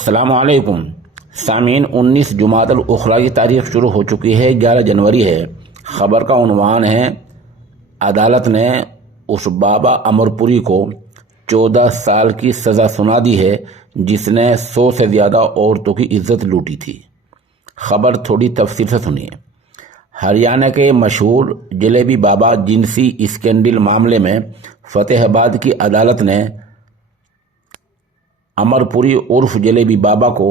अस्सलामुअलैकुम सामीन 19 जुमादुल उखरा की तारीख शुरू हो चुकी है। 11 जनवरी है। ख़बर का उन्वान है, अदालत ने उस बाबा अमरपुरी को 14 साल की सज़ा सुना दी है जिसने 100 से ज़्यादा औरतों की इज्जत लूटी थी। ख़बर थोड़ी तफसील से सुनिए। हरियाणा के मशहूर जलेबी बाबा जिनसी स्कैंडल मामले में फतेहाबाद की अदालत ने अमरपुरी उर्फ जलेबी बाबा को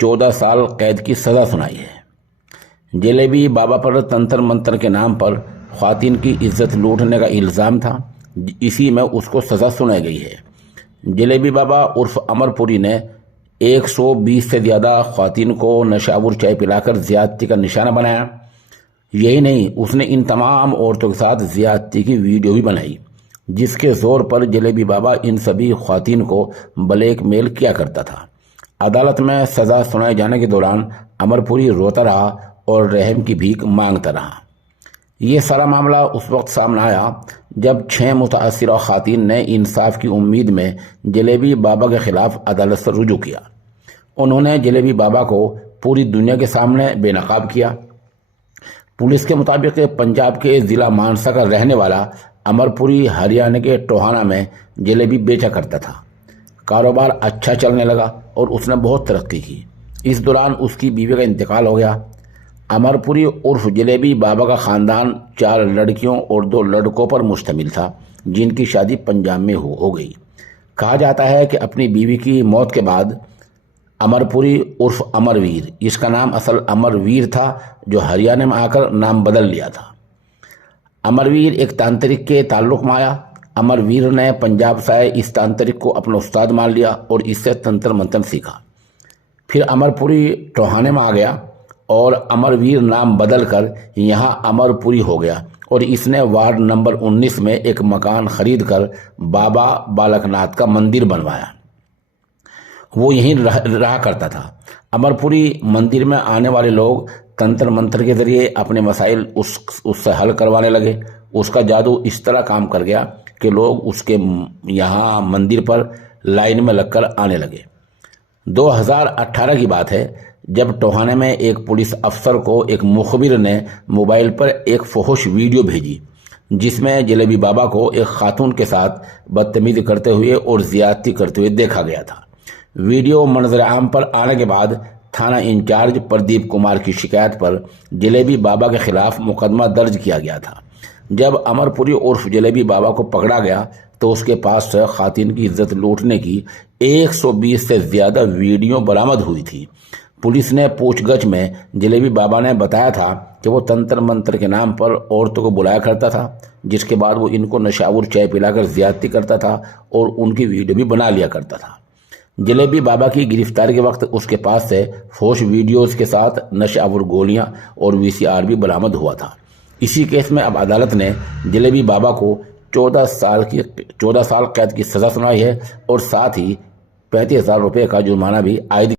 14 साल कैद की सज़ा सुनाई है। जलेबी बाबा पर तंत्र मंत्र के नाम पर ख्वातीन की इज्जत लूटने का इल्ज़ाम था, इसी में उसको सज़ा सुनाई गई है। जलेबी बाबा उर्फ अमरपुरी ने 120 से ज़्यादा ख्वातीन को नशावर चाय पिलाकर ज़्यादती का निशाना बनाया। यही नहीं, उसने इन तमाम औरतों के साथ ज़्यादती की वीडियो भी बनाई, जिसके ज़ोर पर जलेबी बाबा इन सभी ख्वातीन को ब्लैकमेल किया करता था। अदालत में सज़ा सुनाए जाने के दौरान अमरपुरी रोता रहा और रहम की भीख मांगता रहा। ये सारा मामला उस वक्त सामने आया जब 6 मुतासिरा ख्वातीन ने इंसाफ की उम्मीद में जलेबी बाबा के खिलाफ अदालत से रुजू किया। उन्होंने जलेबी बाबा को पूरी दुनिया के सामने बेनकाब किया। पुलिस के मुताबिक पंजाब के ज़िला मानसा का रहने वाला अमरपुरी हरियाणा के टोहाना में जलेबी बेचा करता था। कारोबार अच्छा चलने लगा और उसने बहुत तरक्की की। इस दौरान उसकी बीवी का इंतकाल हो गया। अमरपुरी उर्फ जलेबी बाबा का ख़ानदान 4 लड़कियों और 2 लड़कों पर मुश्तमिल था, जिनकी शादी पंजाब में हो गई। कहा जाता है कि अपनी बीवी की मौत के बाद अमरपुरी उर्फ अमरवीर, इसका नाम असल अमरवीर था, जो हरियाणा में आकर नाम बदल लिया था। अमरवीर एक तांत्रिक के ताल्लुक में आया। अमरवीर ने पंजाब से आए इस तांत्रिक को अपना उस्ताद मान लिया और इससे तंत्र मंत्र सीखा। फिर अमरपुरी टोहाने में आ गया और अमरवीर नाम बदल कर यहाँ अमरपुरी हो गया और इसने वार्ड नंबर 19 में एक मकान खरीद कर बाबा बालकनाथ का मंदिर बनवाया। वो यहीं रहा करता था। अमरपुरी मंदिर में आने वाले लोग तंत्र मंत्र के जरिए अपने मसाइल उससे हल करवाने लगे। उसका जादू इस तरह काम कर गया कि लोग उसके यहाँ मंदिर पर लाइन में लगकर आने लगे। 2018 की बात है, जब टोहाने में एक पुलिस अफसर को एक मुखबिर ने मोबाइल पर एक फहुश वीडियो भेजी, जिसमें जलेबी बाबा को एक खातून के साथ बदतमीजी करते हुए और ज़्यादती करते हुए देखा गया था। वीडियो मंजर आम पर आने के बाद थाना इंचार्ज प्रदीप कुमार की शिकायत पर जलेबी बाबा के खिलाफ मुकदमा दर्ज किया गया था। जब अमरपुरी उर्फ जलेबी बाबा को पकड़ा गया तो उसके पास से खातिन की इज्जत लूटने की 120 से ज़्यादा वीडियो बरामद हुई थी। पुलिस ने पूछगछ में जलेबी बाबा ने बताया था कि वो तंत्र मंत्र के नाम पर औरतों को बुलाया करता था, जिसके बाद वो इनको नशावर चाय पिलाकर ज़्यादती करता था और उनकी वीडियो भी बना लिया करता था। जलेबी बाबा की गिरफ्तारी के वक्त उसके पास से फौश वीडियोस के साथ नशावर गोलियां और VCR भी बरामद हुआ था। इसी केस में अब अदालत ने जलेबी बाबा को 14 साल कैद की सज़ा सुनाई है और साथ ही 35,000 रुपये का जुर्माना भी आयद